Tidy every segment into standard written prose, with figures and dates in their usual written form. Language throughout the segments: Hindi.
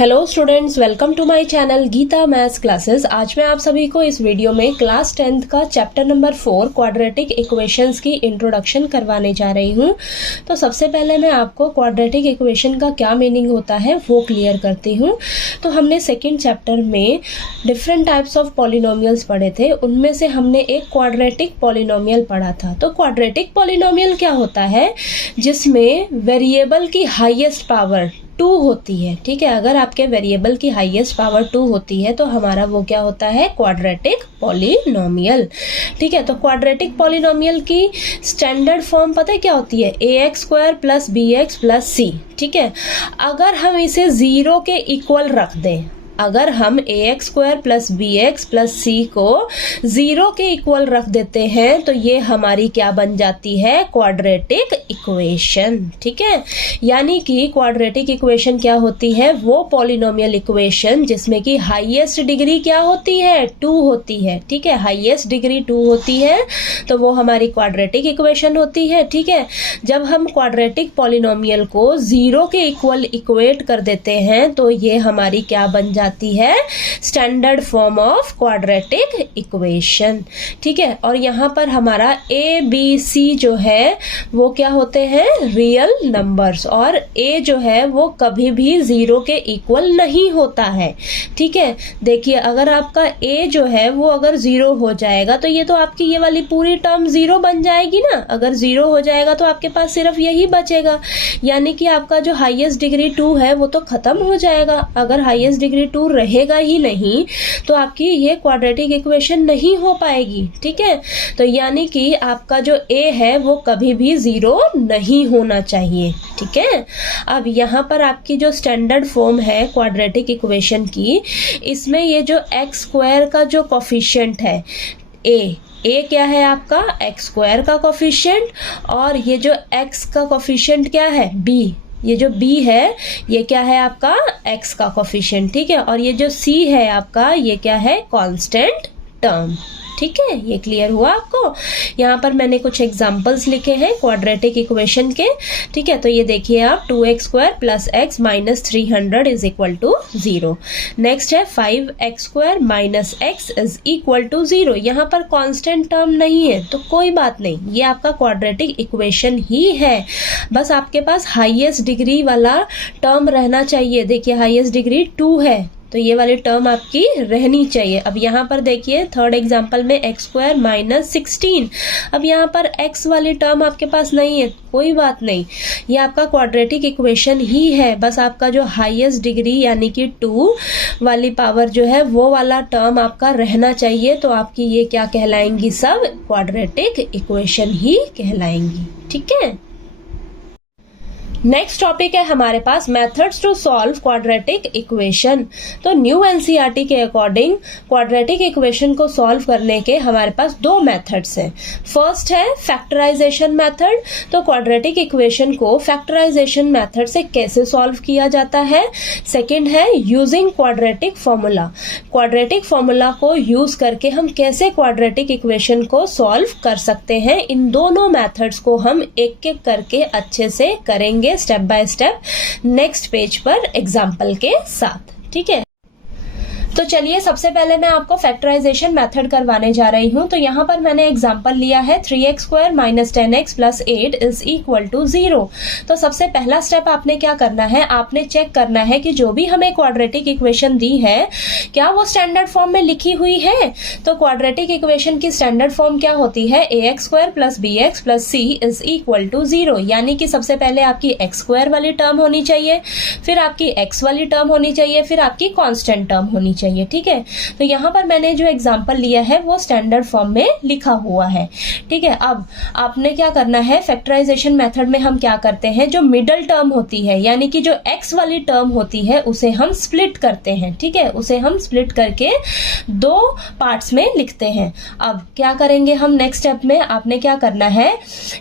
Hello students, welcome to my channel Geeta maths classes. आज मैं आप सभी को इस वीडियो में क्लास 10th का चैप्टर नंबर 4 क्वाड्रेटिक इक्वेशंस की इंट्रोडक्शन करवाने जा रही हूं। तो सबसे पहले मैं आपको क्वाड्रेटिक इक्वेशन का क्या मीनिंग होता है वो क्लियर करती हूं। तो हमने सेकेंड चैप्टर में डिफरेंट टाइप्स ऑफ पॉलिनोमियल्स पढ़े थे, उनमें से हमने एक क्वाड्रेटिक पॉलिनोमियल पढ़ा था। तो क्वाड्रेटिक पॉलिनोमियल क्या होता है? जिसमें वेरिएबल की हाईएस्ट पावर 2 होती है। ठीक है, अगर आपके वेरिएबल की हाईएस्ट पावर 2 होती है तो हमारा वो क्या होता है? Quadratic polynomial. ठीक है, तो क्वाड्रेटिक पॉलिनोमियल की स्टैंडर्ड फॉर्म पता है क्या होती है? ax² + bx + c। ठीक है, अगर हम इसे 0 के इक्वल रख दें, अगर हम ax² + bx + c को 0 के इक्वल रख देते हैं तो ये हमारी क्या बन जाती है? Quadratic equation. ठीक है, यानी कि क्वाड्रेटिक इक्वेशन क्या होती है? वो पॉलिनोमियल इक्वेशन जिसमें कि हाईएस्ट डिग्री क्या होती है? 2 होती है। ठीक है, हाईएस्ट डिग्री 2 होती है तो वो हमारी क्वाड्रेटिक इक्वेशन होती है। ठीक है, जब हम क्वाड्रेटिक पॉलिनोमियल को 0 के इक्वल इक्वेट कर देते हैं तो ये हमारी क्या बन जाती है? Standard form of quadratic equation. ठीक है, और यहाँ पर हमारा a b c जो है वो क्या होते हैं? रियल नंबर्स, और a जो है वो कभी भी 0 के इक्वल नहीं होता है। ठीक है, देखिए अगर आपका a जो है वो अगर 0 हो जाएगा तो ये तो आपकी ये वाली पूरी टर्म 0 बन जाएगी ना। अगर 0 हो जाएगा तो आपके पास सिर्फ यही बचेगा, यानी कि आपका जो हाईएस्ट डिग्री 2 है वो तो खत्म हो जाएगा। अगर हाईएस्ट डिग्री 2 रहेगा ही नहीं तो आपकी ये क्वाड्रेटिक इक्वेशन नहीं हो पाएगी। ठीक है, तो यानी कि आपका जो a है वो कभी भी 0 नहीं होना चाहिए। ठीक है, अब यहाँ पर आपकी जो स्टैंडर्ड फॉर्म है क्वाड्रेटिक इक्वेशन की, इसमें ये जो x² का जो कोफिशिएंट है a क्या है आपका? x² का कोफिशिएंट, और ये जो x का कोफिशिएंट क्या है? b। ये जो b है ये क्या है आपका? x का कोफिशिएंट। ठीक है, और ये जो c है आपका ये क्या है? Constant term. ठीक है, ये क्लियर हुआ आपको? यहाँ पर मैंने कुछ एग्जांपल्स लिखे हैं क्वाड्रेटिक इक्वेशन के। ठीक है, तो ये देखिए आप 2x² + x - 300 = 0। नेक्स्ट है 5x² - x = 0। यहाँ पर कांस्टेंट टर्म नहीं है तो कोई बात नहीं, ये आपका क्वाड्रेटिक इक्वेशन ही है। बस आपके पास हाईएस्ट डिग्री वाला टर्म रहना चाहिए। देखिए हाईएस्ट डिग्री 2 है तो ये वाली टर्म आपकी रहनी चाहिए। अब यहाँ पर देखिए थर्ड एग्जांपल में x² - 16। अब यहाँ पर x वाली टर्म आपके पास नहीं है, कोई बात नहीं, ये आपका क्वाड्रेटिक इक्वेशन ही है। बस आपका जो हाईएस्ट डिग्री यानी कि 2 वाली पावर जो है वो वाला टर्म आपका रहना चाहिए, तो आपकी ये क्या कहलाएंगी? सब क्वाड्रेटिक इक्वेशन ही कहलाएंगी। ठीक है, नेक्स्ट टॉपिक है हमारे पास methods to solve quadratic equation. तो न्यू एनसीईआरटी के अकॉर्डिंग क्वाड्रेटिक इक्वेशन को सॉल्व करने के हमारे पास 2 मेथड्स हैं। फर्स्ट है फैक्टराइजेशन मेथड। तो क्वाड्रेटिक इक्वेशन को फैक्टराइजेशन मेथड से कैसे सॉल्व किया जाता है। सेकंड है using quadratic formula. Quadratic formula को यूज करके हम कैसे क्वाड्रेटिक इक्वेशन को सॉल्व कर सकते हैं। इन दोनों मेथड्स को हम एक एक करके अच्छे से करेंगे step by step next page पर एग्जाम्पल के साथ। ठीक है, तो चलिए सबसे पहले मैं आपको फैक्टराइजेशन मेथड करवाने जा रही हूं। तो यहाँ पर मैंने एग्जांपल लिया है 3x² - 10x + 8 = 0। तो सबसे पहला स्टेप आपने क्या करना है? आपने चेक करना है कि जो भी हमें क्वाड्रेटिक इक्वेशन दी है क्या वो स्टैंडर्ड फॉर्म में लिखी हुई है। तो क्वाड्रेटिक इक्वेशन की स्टैंडर्ड फॉर्म क्या होती है? ax² + bx + c = 0। यानी कि सबसे पहले आपकी x² वाली टर्म होनी चाहिए, फिर आपकी x वाली टर्म होनी चाहिए, फिर आपकी कांस्टेंट टर्म होनी चाहिए। ठीक है, तो यहाँ पर मैंने जो एग्जांपल लिया है वो स्टैंडर्ड फॉर्म में लिखा हुआ है। ठीक है, अब आपने क्या करना है? फैक्टराइजेशन मेथड में हम क्या करते हैं? जो मिडल टर्म होती है यानी कि जो x वाली टर्म होती है उसे हम स्प्लिट करते हैं। ठीक है, उसे हम स्प्लिट करके 2 पार्ट्स में लिखते हैं। अब क्या करेंगे हम नेक्स्ट स्टेप में? आपने क्या करना है?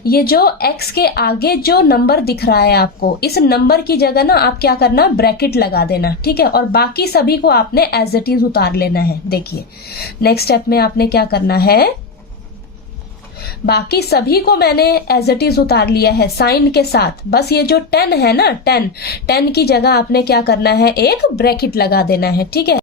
ये जो x के आगे जो नंबर दिख रहा है आपको, इस नंबर की जगह ना आप क्या करना? ब्रैकेट लगा देना। ठीक है, और बाकी सभी को आपने एज इट इज उतार लेना है। देखिए नेक्स्ट स्टेप में आपने क्या करना है? बाकी सभी को मैंने एज इट इज उतार लिया है साइन के साथ। बस ये जो 10 है ना, 10 की जगह आपने क्या करना है, एक ब्रैकेट लगा देना है। ठीक है,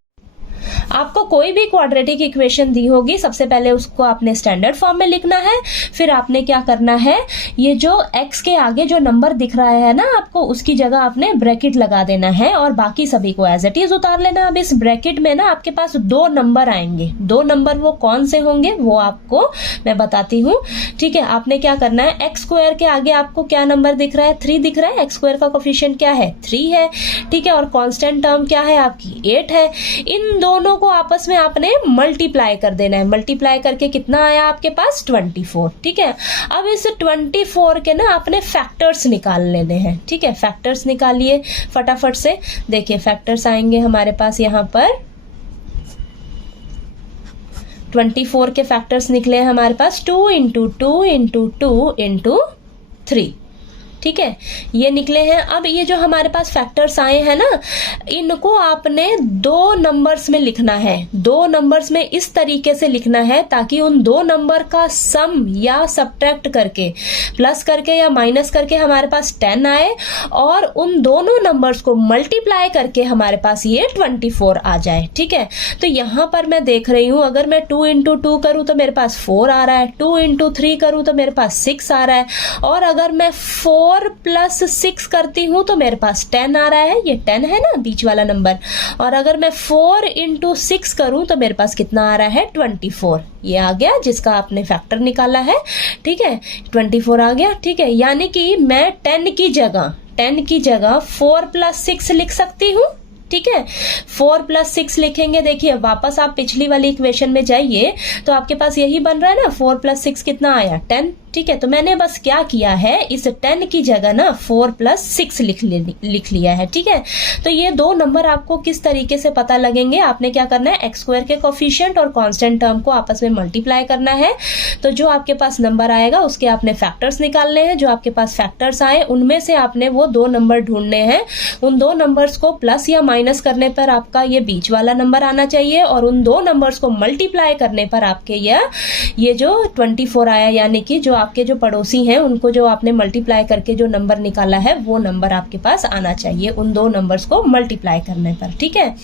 आपको कोई भी क्वाड्रेटिक इक्वेशन दी होगी, सबसे पहले उसको आपने स्टैंडर्ड फॉर्म में लिखना है। फिर आपने क्या करना है, ये जो x के आगे जो नंबर दिख रहा है ना आपको, उसकी जगह आपने ब्रैकेट लगा देना है और बाकी सभी को एज इट इज उतार लेना। अब इस ब्रैकेट में ना आपके पास 2 नंबर आएंगे। 2 नंबर वो कौन से होंगे वो आपको मैं बताती हूँ। ठीक है, आपने क्या करना है, एक्स स्क्वायर के आगे आपको क्या नंबर दिख रहा है, 3 दिख रहा है। एक्स स्क्वायर का कोफिशिएंट क्या है, 3 है। ठीक है, और कांस्टेंट टर्म क्या है आपकी, 8 है। इन दोनों को आपस में आपने मल्टीप्लाई कर देना है। मल्टीप्लाई करके कितना आया आपके पास, 24। ठीक है, अब इस 24 के ना आपने फैक्टर्स निकाल लेने हैं। ठीक है, फैक्टर्स निकालिए फटाफट से। देखिए फैक्टर्स आएंगे हमारे पास यहाँ पर 24 के फैक्टर्स निकले हैं हमारे पास 2 इंटू 2 इंटू 2 इंटू 3। ठीक है, ये निकले हैं। अब ये जो हमारे पास फैक्टर्स आए हैं ना, इनको आपने 2 नंबर्स में लिखना है। 2 नंबर्स में इस तरीके से लिखना है ताकि उन 2 नंबर का सम या सब्ट्रैक्ट करके, प्लस करके या माइनस करके हमारे पास 10 आए और उन दोनों नंबर्स को मल्टीप्लाई करके हमारे पास ये 24 आ जाए। ठीक है, तो यहां पर मैं देख रही हूं, अगर मैं 2 इंटू 2 करूं तो मेरे पास 4 आ रहा है, 2 इंटू 3 करूं तो मेरे पास 6 आ रहा है, और अगर मैं 4 प्लस 6 करती हूं तो मेरे पास 10 आ रहा है। ये 10 है ना बीच वाला नंबर। और अगर मैं 4 इंटू 6 करूं तो मेरे पास कितना आ रहा है, 24। ये आ गया जिसका आपने फैक्टर निकाला है। ठीक है, 24 आ गया। ठीक है, यानी कि मैं 10 की जगह 4 प्लस 6 लिख सकती हूँ। ठीक है, 4 प्लस 6 लिखेंगे। देखिए वापस आप पिछली वाली इक्वेशन में जाइए तो आपके पास यही बन रहा है ना, 4 प्लस 6 कितना आया, 10। ठीक है, तो मैंने बस क्या किया है, इस 10 की जगह ना 4 प्लस 6 लिख लिया है। ठीक है, तो ये 2 नंबर आपको किस तरीके से पता लगेंगे, आपने क्या करना है, एक्स स्क्वायर के कोफिशिएंट और कांस्टेंट टर्म को आपस में मल्टीप्लाई करना है। तो जो आपके पास नंबर आएगा उसके आपने फैक्टर्स निकालने हैं। जो आपके पास फैक्टर्स आए उनमें से आपने वो 2 नंबर ढूंढने हैं। उन 2 नंबर्स को प्लस या माइनस करने पर आपका ये बीच वाला नंबर आना चाहिए, और उन 2 नंबर्स को मल्टीप्लाई करने पर आपके ये जो 24 आया, यानी कि जो आपके जो पड़ोसी हैं उनको जो आपने मल्टीप्लाई करके जो नंबर निकाला है वो नंबर आपके पास आना चाहिए उन 2 नंबर्स को मल्टीप्लाई करने पर। ठीक है,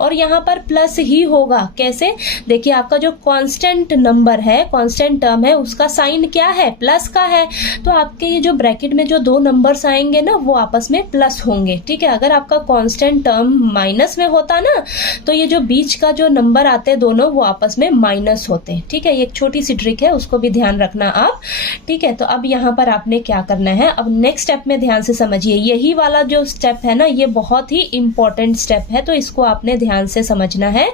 और यहाँ पर प्लस ही होगा। कैसे, देखिए आपका जो कांस्टेंट नंबर है, कांस्टेंट टर्म है, उसका साइन क्या है, प्लस का है। तो आपके ये जो ब्रैकेट में जो 2 नंबर्स आएंगे ना वो आपस में प्लस होंगे। ठीक है, अगर आपका कांस्टेंट टर्म माइनस में होता ना तो ये जो बीच का जो नंबर आते हैं दोनों वो आपस में माइनस होते। ठीक है, ये एक छोटी सी ट्रिक है, उसको भी ध्यान रखना आप। ठीक है, तो अब यहाँ पर आपने क्या करना है, अब नेक्स्ट स्टेप में ध्यान से समझिए। यही वाला जो स्टेप है ना ये बहुत ही इंपॉर्टेंट स्टेप है, तो इसको आपने ध्यान से समझना है।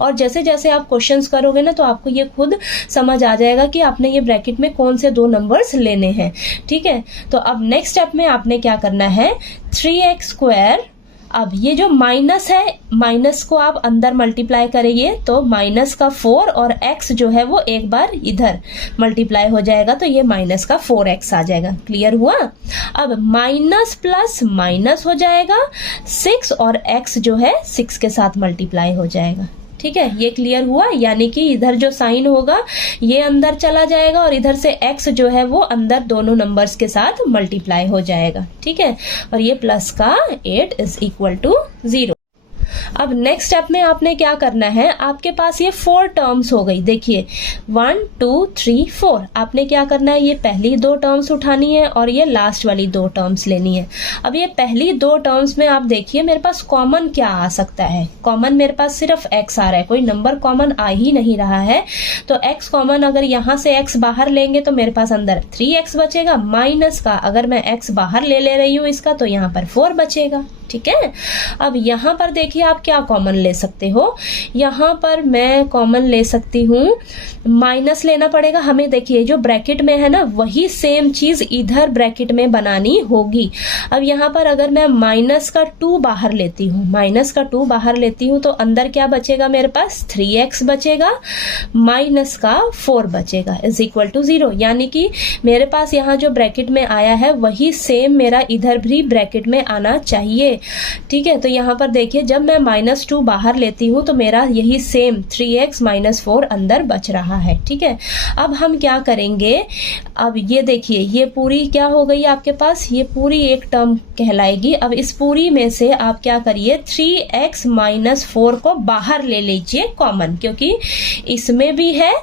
और जैसे जैसे आप क्वेश्चंस करोगे ना तो आपको ये खुद समझ आ जाएगा कि आपने ये ब्रैकेट में कौन से 2 नंबर्स लेने हैं। ठीक है, तो अब नेक्स्ट स्टेप में आपने क्या करना है, 3x स्क्वायर। अब ये जो माइनस है, माइनस को आप अंदर मल्टीप्लाई करेंगे तो माइनस का 4 और x जो है वो एक बार इधर मल्टीप्लाई हो जाएगा, तो ये माइनस का 4x आ जाएगा। क्लियर हुआ। अब माइनस प्लस माइनस हो जाएगा 6 और x जो है 6 के साथ मल्टीप्लाई हो जाएगा। ठीक है, ये क्लियर हुआ, यानी कि इधर जो साइन होगा ये अंदर चला जाएगा और इधर से x जो है वो अंदर दोनों नंबर्स के साथ मल्टीप्लाई हो जाएगा। ठीक है, और ये प्लस का 8 इज इक्वल टू 0। अब नेक्स्ट स्टेप में आपने क्या करना है, आपके पास ये 4 टर्म्स हो गई। देखिए 1 2 3 4, आपने क्या करना है, ये पहली 2 टर्म्स उठानी है और ये लास्ट वाली 2 टर्म्स लेनी है। अब ये पहली 2 टर्म्स में आप देखिए मेरे पास कॉमन क्या आ सकता है। कॉमन मेरे पास सिर्फ x आ रहा है, कोई नंबर कॉमन आ ही नहीं रहा है। तो x कॉमन, अगर यहाँ से x बाहर लेंगे तो मेरे पास अंदर 3x बचेगा, माइनस का अगर मैं x बाहर ले रही हूँ इसका तो यहाँ पर 4 बचेगा। ठीक है, अब यहाँ पर देखिए आप क्या कॉमन ले सकते हो, यहाँ पर मैं कॉमन ले सकती हूँ, माइनस लेना पड़ेगा हमें। देखिए जो ब्रैकेट में है ना वही सेम चीज इधर ब्रैकेट में बनानी होगी। अब यहाँ पर अगर मैं माइनस का 2 बाहर लेती हूँ, माइनस का 2 बाहर लेती हूँ तो अंदर क्या बचेगा, मेरे पास 3x बचेगा, माइनस का 4 बचेगा इज इक्वल टू 0। यानी कि मेरे पास यहाँ जो ब्रैकेट में आया है वही सेम मेरा इधर भी ब्रैकेट में आना चाहिए। ठीक है, तो यहाँ पर देखिए जब मैं -2 बाहर लेती हूँ तो मेरा यही सेम 3x - 4 अंदर बच रहा है। ठीक है, अब हम क्या करेंगे, अब ये देखिए ये पूरी क्या हो गई आपके पास, ये पूरी एक टर्म कहलाएगी। अब इस पूरी में से आप क्या करिए, 3x - 4 को बाहर ले लीजिए कॉमन, क्योंकि इसमें भी है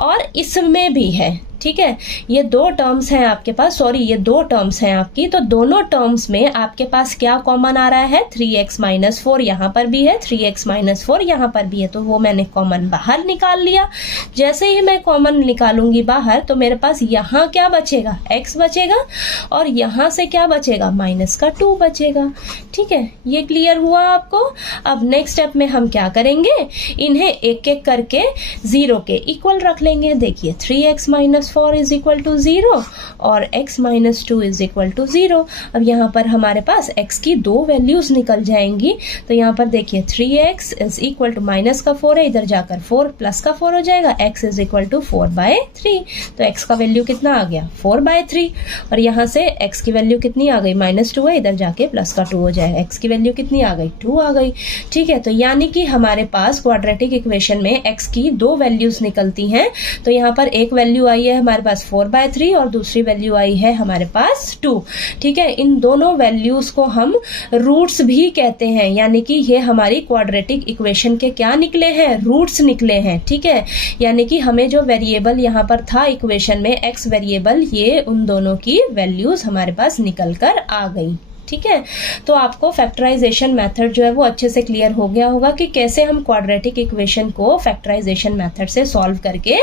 और इसमें भी है। ठीक है, ये दो टर्म्स हैं आपके पास, सॉरी ये दो टर्म्स हैं आपकी, तो दोनों टर्म्स में आपके पास क्या कॉमन आ रहा है, 3x - 4 यहाँ पर भी है, 3x - 4 यहाँ पर भी है, तो वो मैंने कॉमन बाहर निकाल लिया। जैसे ही मैं कॉमन निकालूंगी बाहर तो मेरे पास यहाँ क्या बचेगा, x बचेगा, और यहाँ से क्या बचेगा, -2 बचेगा। ठीक है, ये क्लियर हुआ आपको। अब नेक्स्ट स्टेप में हम क्या करेंगे, इन्हें एक एक करके 0 के इक्वल रख लेंगे। देखिए 3x - 4 इज इक्वल टू 0 और x - 2 इज इक्वल टू 0। अब यहाँ पर हमारे पास x की दो वैल्यूज निकल जाएंगी, तो यहाँ पर देखिए 3x is equal to minus का 4 है, इधर जाकर 4 प्लस का 4 हो जाएगा, x इज इक्वल टू 4/3। तो x का वैल्यू कितना आ गया, 4/3, और यहाँ से x की वैल्यू कितनी आ गई, -2 है, इधर जाके प्लस का 2 हो जाएगा, x की वैल्यू कितनी आ गई, 2 आ गई। ठीक है, तो यानी कि हमारे पास क्वाड्रेटिक इक्वेशन में x की दो वैल्यूज निकलती हैं। तो यहाँ पर एक वैल्यू आई है हमारे पास 4/3 और दूसरी वैल्यू आई है हमारे पास 2। ठीक है, इन दोनों वैल्यूज को हम रूट्स भी कहते हैं, यानी कि ये हमारी क्वाड्रेटिक इक्वेशन के क्या निकले हैं, रूट्स निकले हैं। ठीक है, यानी कि हमें जो वेरिएबल यहाँ पर था इक्वेशन में, x वेरिएबल, ये उन दोनों की वैल्यूज हमारे पास निकल कर आ गई। ठीक है, तो आपको फैक्टराइजेशन मेथड जो है वो अच्छे से क्लियर हो गया होगा कि कैसे हम क्वाड्रेटिक इक्वेशन को फैक्टराइजेशन मेथड से सॉल्व करके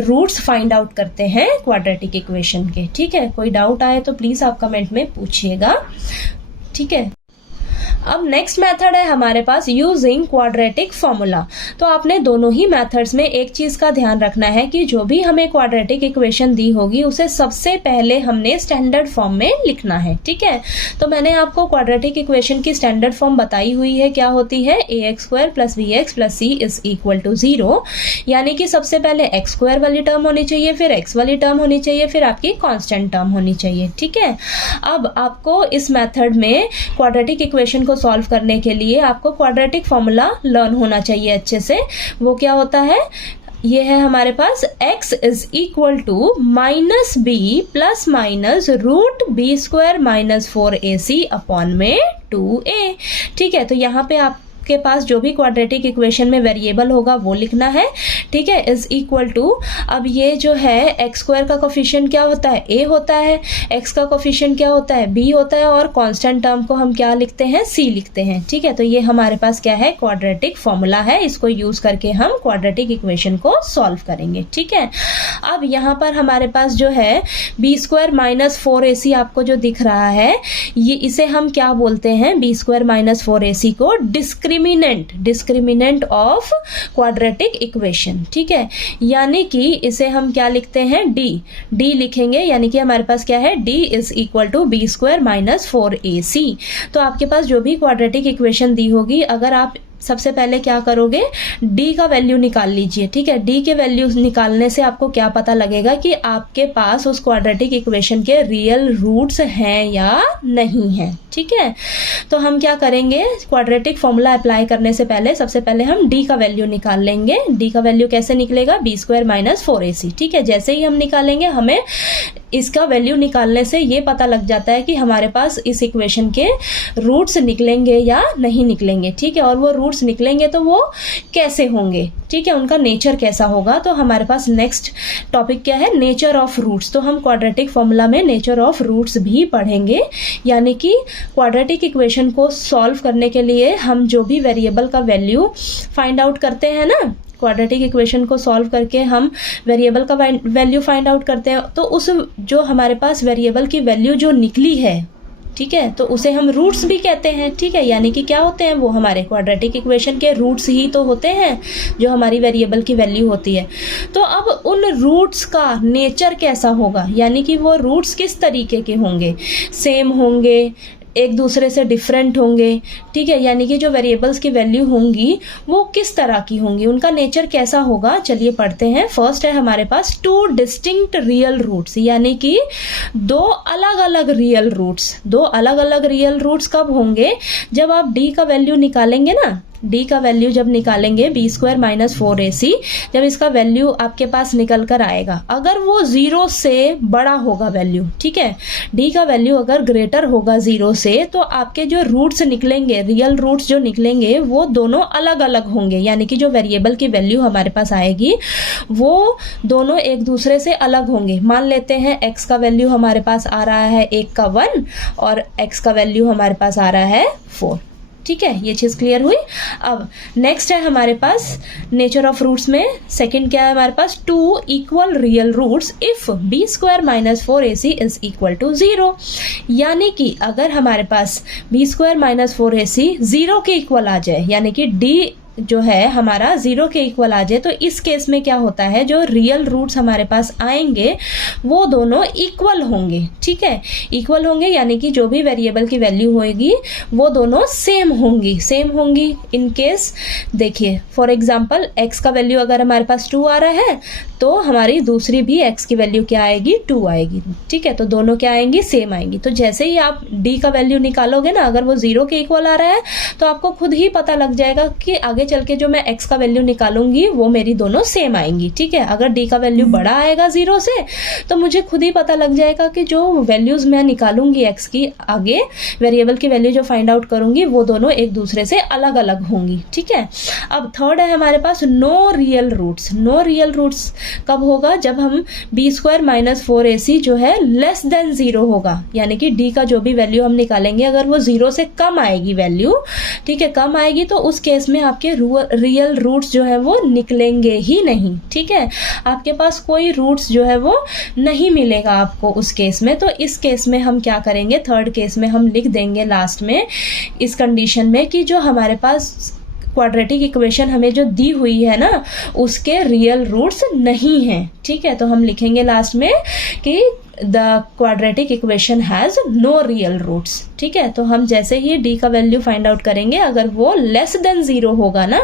रूट्स फाइंड आउट करते हैं क्वाड्रेटिक इक्वेशन के। ठीक है, कोई डाउट आए तो प्लीज आप कमेंट में पूछिएगा। ठीक है, अब नेक्स्ट मेथड है हमारे पास यूजिंग क्वाड्रेटिक फॉर्मूला। तो आपने दोनों ही मेथड्स में एक चीज का ध्यान रखना है कि जो भी हमें क्वाड्रेटिक इक्वेशन दी होगी उसे सबसे पहले हमने स्टैंडर्ड फॉर्म में लिखना है। ठीक है, तो मैंने आपको क्वाड्रेटिक इक्वेशन की स्टैंडर्ड फॉर्म बताई हुई है, क्या होती है, ax² + bx + c is equal to 0, यानी कि सबसे पहले x² वाली टर्म होनी चाहिए, फिर x वाली टर्म होनी चाहिए, फिर आपकी कांस्टेंट टर्म होनी चाहिए। ठीक है, अब आपको इस मेथड में क्वाड्रेटिक इक्वेशन को सॉल्व करने के लिए आपको क्वाड्रेटिक फॉर्मूला लर्न होना चाहिए अच्छे से। वो क्या होता है, ये है हमारे पास x is equal to -b + √b² - 4ac upon में 2a। ठीक है, तो यहाँ पे आपके पास जो भी क्वाड्रेटिक इक्वेशन में वेरिएबल होगा वो लिखना है। ठीक है, इज इक्वल टू, अब ये जो है x² का कोफिशिएंट क्या होता है, a होता है, x का कोफिशिएंट क्या होता है, b होता है, और कांस्टेंट टर्म को हम क्या लिखते हैं, c लिखते हैं। ठीक है, तो ये हमारे पास क्या है, क्वाड्रेटिक फॉर्मूला है, इसको यूज करके हम क्वाड्रेटिक इक्वेशन को सॉल्व करेंगे। ठीक है, अब यहाँ पर हमारे पास जो है b² - 4ac आपको जो दिख रहा है, ये इसे हम क्या बोलते हैं, b² - 4ac को डिस्क्रिमिनेंट ऑफ क्वाड्रेटिक इक्वेशन। ठीक है, यानी कि इसे हम क्या लिखते हैं, d लिखेंगे, यानी कि हमारे पास क्या है, d is equal to b² - 4ac। तो आपके पास जो भी क्वाड्रेटिक इक्वेशन दी होगी, अगर आप सबसे पहले क्या करोगे, d का वैल्यू निकाल लीजिए। ठीक है, d के वैल्यू निकालने से आपको क्या पता लगेगा कि आपके पास उस क्वाड्रेटिक इक्वेशन के रियल रूट्स हैं या नहीं हैं। ठीक है, तो हम क्या करेंगे, क्वाड्रेटिक फॉर्मूला अप्लाई करने से पहले सबसे पहले हम d का वैल्यू निकाल लेंगे। d का वैल्यू कैसे निकलेगा, b² - 4ac। ठीक है, जैसे ही हम निकालेंगे हमें इसका वैल्यू निकालने से ये पता लग जाता है कि हमारे पास इस इक्वेशन के रूट्स निकलेंगे या नहीं निकलेंगे। ठीक है, और वो रूट्स निकलेंगे तो वो कैसे होंगे, ठीक है, उनका नेचर कैसा होगा। तो हमारे पास नेक्स्ट टॉपिक क्या है, नेचर ऑफ रूट्स। तो हम क्वाड्रेटिक फॉर्मूला में नेचर ऑफ रूट्स भी पढ़ेंगे, यानी कि क्वाड्रेटिक इक्वेशन को सॉल्व करने के लिए हम जो भी वेरिएबल का वैल्यू फाइंड आउट करते हैं ना, क्वाड्रेटिक इक्वेशन को सॉल्व करके हम वेरिएबल का वैल्यू फाइंड आउट करते हैं, तो उस जो हमारे पास वेरिएबल की वैल्यू जो निकली है, ठीक है, तो उसे हम रूट्स भी कहते हैं। ठीक है, यानी कि क्या होते हैं, वो हमारे क्वाड्रेटिक इक्वेशन के रूट्स ही तो होते हैं जो हमारी वेरिएबल की वैल्यू होती है। तो अब उन रूट्स का नेचर कैसा होगा, यानी कि वो रूट्स किस तरीके के होंगे, सेम होंगे, एक दूसरे से डिफरेंट होंगे, ठीक है, यानी कि जो वेरिएबल्स की वैल्यू होंगी वो किस तरह की होंगी, उनका नेचर कैसा होगा, चलिए पढ़ते हैं। फर्स्ट है हमारे पास टू डिस्टिंक्ट रियल रूट्स, यानी कि दो अलग अलग रियल रूट्स। दो अलग अलग रियल रूट्स कब होंगे, जब आप डी का वैल्यू निकालेंगे ना, डी का वैल्यू जब निकालेंगे बी स्क्वायर माइनस 4ac, जब इसका वैल्यू आपके पास निकल कर आएगा, अगर वो 0 से बड़ा होगा वैल्यू, ठीक है, डी का वैल्यू अगर ग्रेटर होगा 0 से, तो आपके जो रूट्स निकलेंगे, रियल रूट्स जो निकलेंगे, वो दोनों अलग अलग होंगे, यानी कि जो वेरिएबल की वैल्यू हमारे पास आएगी वो दोनों एक दूसरे से अलग होंगे। मान लेते हैं x का वैल्यू हमारे पास आ रहा है 1 का 1 और x का वैल्यू हमारे पास आ रहा है 4, ठीक है, ये चीज़ क्लियर हुई। अब नेक्स्ट है हमारे पास नेचर ऑफ रूट्स में सेकंड क्या है हमारे पास, two equal real roots if B square minus 4ac is equal to 0, यानी कि अगर हमारे पास बी स्क्वायर माइनस 4ac 0 के इक्वल आ जाए, यानी कि डी जो है हमारा 0 के इक्वल आ जाए, तो इस केस में क्या होता है, जो रियल रूट्स हमारे पास आएंगे वो दोनों इक्वल होंगे, ठीक है, इक्वल होंगे, यानी कि जो भी वेरिएबल की वैल्यू होगी वो दोनों सेम होंगी। इन केस देखिए फॉर एग्जांपल x का वैल्यू अगर हमारे पास 2 आ रहा है, तो हमारी दूसरी भी x की वैल्यू क्या आएगी, 2 आएगी, ठीक है, तो दोनों क्या आएंगी, सेम आएंगी। तो जैसे ही आप d का वैल्यू निकालोगे ना, अगर वो 0 के इक्वल आ रहा है, तो आपको खुद ही पता लग जाएगा कि आगे चल के जो मैं x का वैल्यू निकालूंगी वो मेरी दोनों सेम आएंगी, ठीक है। अगर d का वैल्यू बड़ा आएगा 0 से, तो मुझे खुद ही पता लग जाएगा कि जो वैल्यूज मैं निकालूंगी x की, आगे वेरिएबल की वैल्यू जो फाइंड आउट करूंगी वो दोनों एक दूसरे से अलग अलग होंगी, ठीक है। अब थर्ड है हमारे पास no real roots. No real roots कब होगा, जब हम बी स्क्वायर माइनस 4ac जो है लेस देन 0 होगा, यानी कि d का जो भी वैल्यू हम निकालेंगे अगर वो 0 से कम आएगी वैल्यू, ठीक है, कम आएगी, तो उस केस में आपके रियल रूट्स जो है वो निकलेंगे ही नहीं, ठीक है, आपके पास कोई रूट्स जो है वो नहीं मिलेगा आपको उस केस में। तो इस केस में हम क्या करेंगे, थर्ड केस में हम लिख देंगे लास्ट में इस कंडीशन में कि जो हमारे पास क्वाड्रेटिक इक्वेशन हमें जो दी हुई है ना, उसके रियल रूट्स नहीं हैं, ठीक है, तो हम लिखेंगे लास्ट में कि the quadratic equation has no real roots, ठीक है। तो हम जैसे ही d का वैल्यू फाइंड आउट करेंगे, अगर वो लेस देन 0 होगा ना,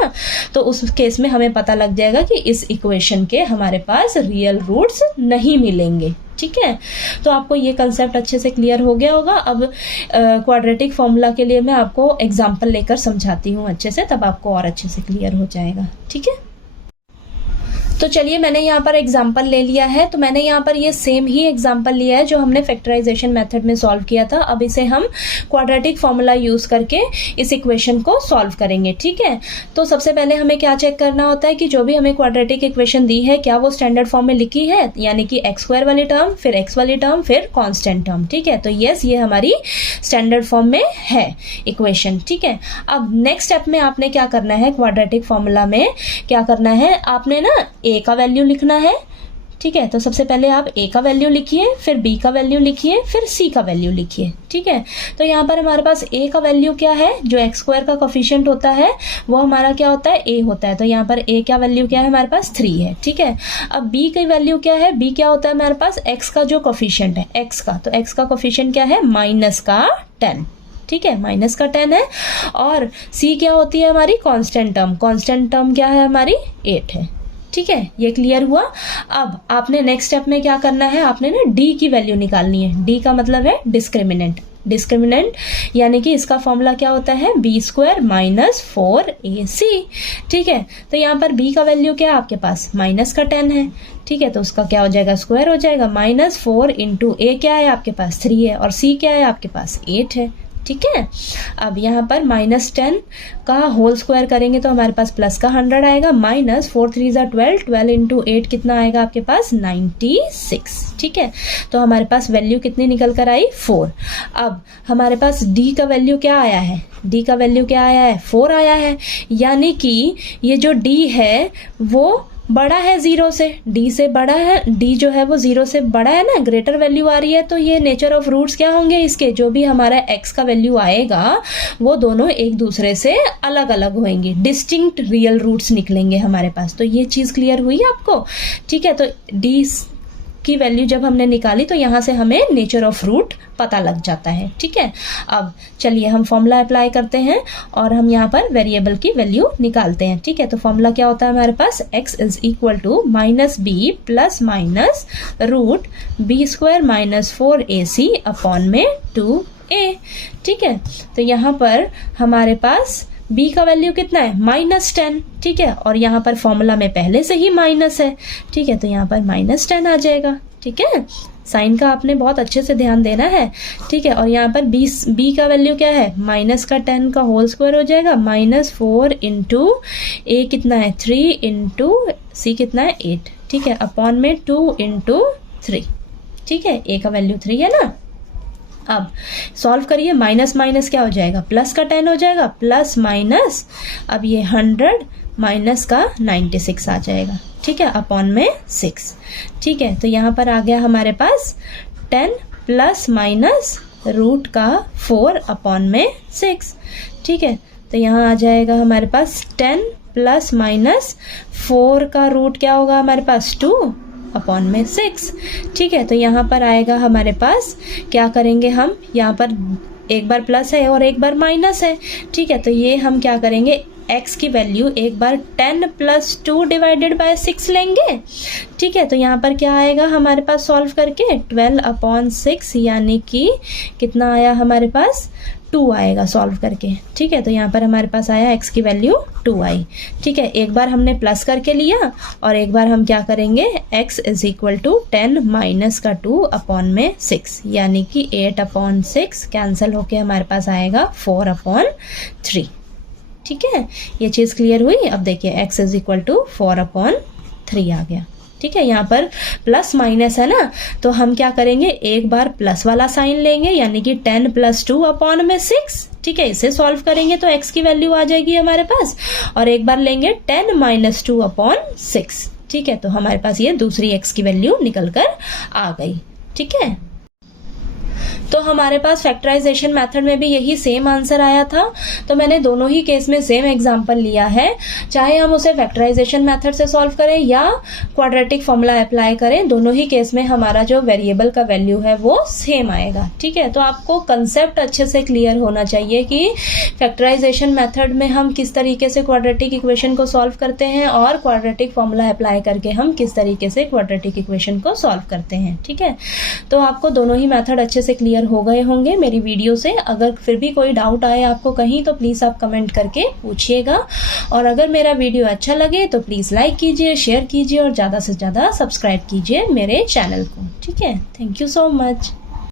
तो उस केस में हमें पता लग जाएगा कि इस इक्वेशन के हमारे पास रियल रूट्स नहीं मिलेंगे, ठीक है। तो आपको ये कंसेप्ट अच्छे से क्लियर हो गया होगा। अब क्वाड्रेटिक फॉर्मूला के लिए मैं आपको एग्जांपल लेकर समझाती हूँ अच्छे से, तब आपको और अच्छे से क्लियर हो जाएगा, ठीक है। तो चलिए मैंने यहाँ पर एग्जाम्पल ले लिया है, तो मैंने यहाँ पर ये सेम ही एग्जाम्पल लिया है जो हमने फैक्टराइजेशन मेथड में सॉल्व किया था। अब इसे हम क्वाड्रेटिक फॉर्मूला यूज करके इस इक्वेशन को सॉल्व करेंगे, ठीक है। तो सबसे पहले हमें क्या चेक करना होता है कि जो भी हमें क्वाड्रेटिक इक्वेशन दी है क्या वो स्टैंडर्ड फॉर्म में लिखी है, यानी कि एक्स स्क्वायर वाली टर्म, फिर एक्स वाली टर्म, फिर कॉन्स्टेंट टर्म, ठीक है। तो यस, ये हमारी स्टैंडर्ड फॉर्म में है इक्वेशन, ठीक है। अब नेक्स्ट स्टेप में आपने क्या करना है, क्वाड्रेटिक फॉर्मूला में क्या करना है, आपने ना a का वैल्यू लिखना है, ठीक है। तो सबसे पहले आप a का वैल्यू लिखिए, फिर b का वैल्यू लिखिए, फिर c का वैल्यू लिखिए, ठीक है। तो यहाँ पर हमारे पास a का वैल्यू क्या है, जो एक्स स्क्वायर का कोफिशिएंट होता है वो हमारा क्या होता है, a होता है। तो यहाँ पर a का वैल्यू क्या है, हमारे पास 3 है, ठीक है। अब b की वैल्यू क्या है, b क्या होता है हमारे पास, x का जो कोफिशिएंट है x का, तो x का कोफिशिएंट क्या है, -10, ठीक है, -10 है। और c क्या होती है हमारी, कांस्टेंट टर्म क्या है हमारी, 8 है, ठीक है। ये क्लियर हुआ। अब आपने नेक्स्ट स्टेप में क्या करना है, आपने ना d की वैल्यू निकालनी है। d का मतलब है डिस्क्रिमिनेंट, यानी कि इसका फॉर्मूला क्या होता है, बी स्क्वायर माइनस 4ac, ठीक है। तो यहाँ पर b का वैल्यू क्या है आपके पास, -10 है, ठीक है। तो उसका क्या हो जाएगा, स्क्वायर हो जाएगा, -4 इंटू a क्या है आपके पास 3 है, और c क्या है आपके पास 8 है, ठीक है। अब यहाँ पर -10 का होल स्क्वायर करेंगे तो हमारे पास प्लस का 100 आएगा, -4 3 12 इंटू 8 कितना आएगा आपके पास 96, ठीक है। तो हमारे पास वैल्यू कितनी निकल कर आई, 4। अब हमारे पास d का वैल्यू क्या आया है, d का वैल्यू क्या आया है, 4 आया है, यानी कि ये जो d है वो बड़ा है 0 से, d से बड़ा है, d जो है वो 0 से बड़ा है ना, ग्रेटर वैल्यू आ रही है। तो ये नेचर ऑफ रूट्स क्या होंगे इसके, जो भी हमारा x का वैल्यू आएगा वो दोनों एक दूसरे से अलग अलग होंगे, डिस्टिंक्ट रियल रूट्स निकलेंगे हमारे पास। तो ये चीज़ क्लियर हुई आपको, ठीक है। तो d की वैल्यू जब हमने निकाली तो यहाँ से हमें नेचर ऑफ रूट पता लग जाता है, ठीक है। अब चलिए हम फॉर्मूला अप्लाई करते हैं और हम यहाँ पर वेरिएबल की वैल्यू निकालते हैं, ठीक है। तो फॉर्मूला क्या होता है हमारे पास, x is equal to minus b plus minus root b square minus 4ac upon में 2a, ठीक है। तो यहाँ पर हमारे पास b का वैल्यू कितना है, -10, ठीक है। और यहाँ पर फॉर्मूला में पहले से ही माइनस है, ठीक है। तो यहाँ पर -10 आ जाएगा, ठीक है। साइन का आपने बहुत अच्छे से ध्यान देना है, ठीक है। और यहाँ पर b का वैल्यू क्या है, माइनस का 10 का होल स्क्वायर हो जाएगा, -4 इंटू a कितना है 3 इंटू c कितना है 8, ठीक है, अपॉन में 2 इंटू 3, ठीक है। a का वैल्यू 3 है ना। अब सॉल्व करिए, माइनस माइनस क्या हो जाएगा, प्लस का 10 हो जाएगा, प्लस माइनस अब ये 100 माइनस का 96 आ जाएगा, ठीक है, अपॉन में 6, ठीक है। तो यहाँ पर आ गया हमारे पास 10 प्लस माइनस रूट का 4 अपॉन में 6, ठीक है। तो यहाँ आ जाएगा हमारे पास 10 प्लस माइनस 4 का रूट क्या होगा हमारे पास 2 अपॉन में 6, ठीक है। तो यहाँ पर आएगा हमारे पास, क्या करेंगे हम, यहाँ पर एक बार प्लस है और एक बार माइनस है, ठीक है। तो ये हम क्या करेंगे, x की वैल्यू एक बार 10 प्लस 2 डिवाइडेड बाय 6 लेंगे, ठीक है। तो यहाँ पर क्या आएगा हमारे पास सॉल्व करके 12 अपॉन 6 यानी कि कितना आया हमारे पास 2 आएगा सॉल्व करके, ठीक है। तो यहाँ पर हमारे पास आया x की वैल्यू 2 आई, ठीक है। एक बार हमने प्लस करके लिया और एक बार हम क्या करेंगे, x is equal to 10 minus का 2 अपॉन में 6 यानी कि 8 अपॉन 6 कैंसिल होके हमारे पास आएगा 4 अपॉन 3, ठीक है। ये चीज़ क्लियर हुई। अब देखिए x is equal to 4 upon 3 आ गया, ठीक है। यहाँ पर प्लस माइनस है ना, तो हम क्या करेंगे, एक बार प्लस वाला साइन लेंगे यानी कि 10 प्लस 2 अपॉन में 6, ठीक है। इसे सॉल्व करेंगे तो x की वैल्यू आ जाएगी हमारे पास, और एक बार लेंगे 10 माइनस 2 अपॉन 6, ठीक है। तो हमारे पास ये दूसरी x की वैल्यू निकल कर आ गई, ठीक है। तो हमारे पास फैक्टराइजेशन मेथड में भी यही सेम आंसर आया था। तो मैंने दोनों ही केस में सेम एग्जांपल लिया है, चाहे हम उसे फैक्टराइजेशन मेथड से सॉल्व करें या क्वाड्रेटिक फॉर्मूला अप्लाई करें, दोनों ही केस में हमारा जो वेरिएबल का वैल्यू है वो सेम आएगा, ठीक है। तो आपको कंसेप्ट अच्छे से क्लियर होना चाहिए कि फैक्टराइजेशन मेथड में हम किस तरीके से क्वाड्रेटिक इक्वेशन को सॉल्व करते हैं और क्वाड्रेटिक फॉर्मूला अप्लाई करके हम किस तरीके से क्वाड्रेटिक इक्वेशन को सॉल्व करते हैं, ठीक है। तो आपको दोनों ही मेथड अच्छे से क्लियर हो गए होंगे मेरी वीडियो से। अगर फिर भी कोई डाउट आए आपको कहीं तो प्लीज़ आप कमेंट करके पूछिएगा, और अगर मेरा वीडियो अच्छा लगे तो प्लीज़ लाइक कीजिए, शेयर कीजिए और ज़्यादा से ज़्यादा सब्सक्राइब कीजिए मेरे चैनल को, ठीक है। Thank you so much.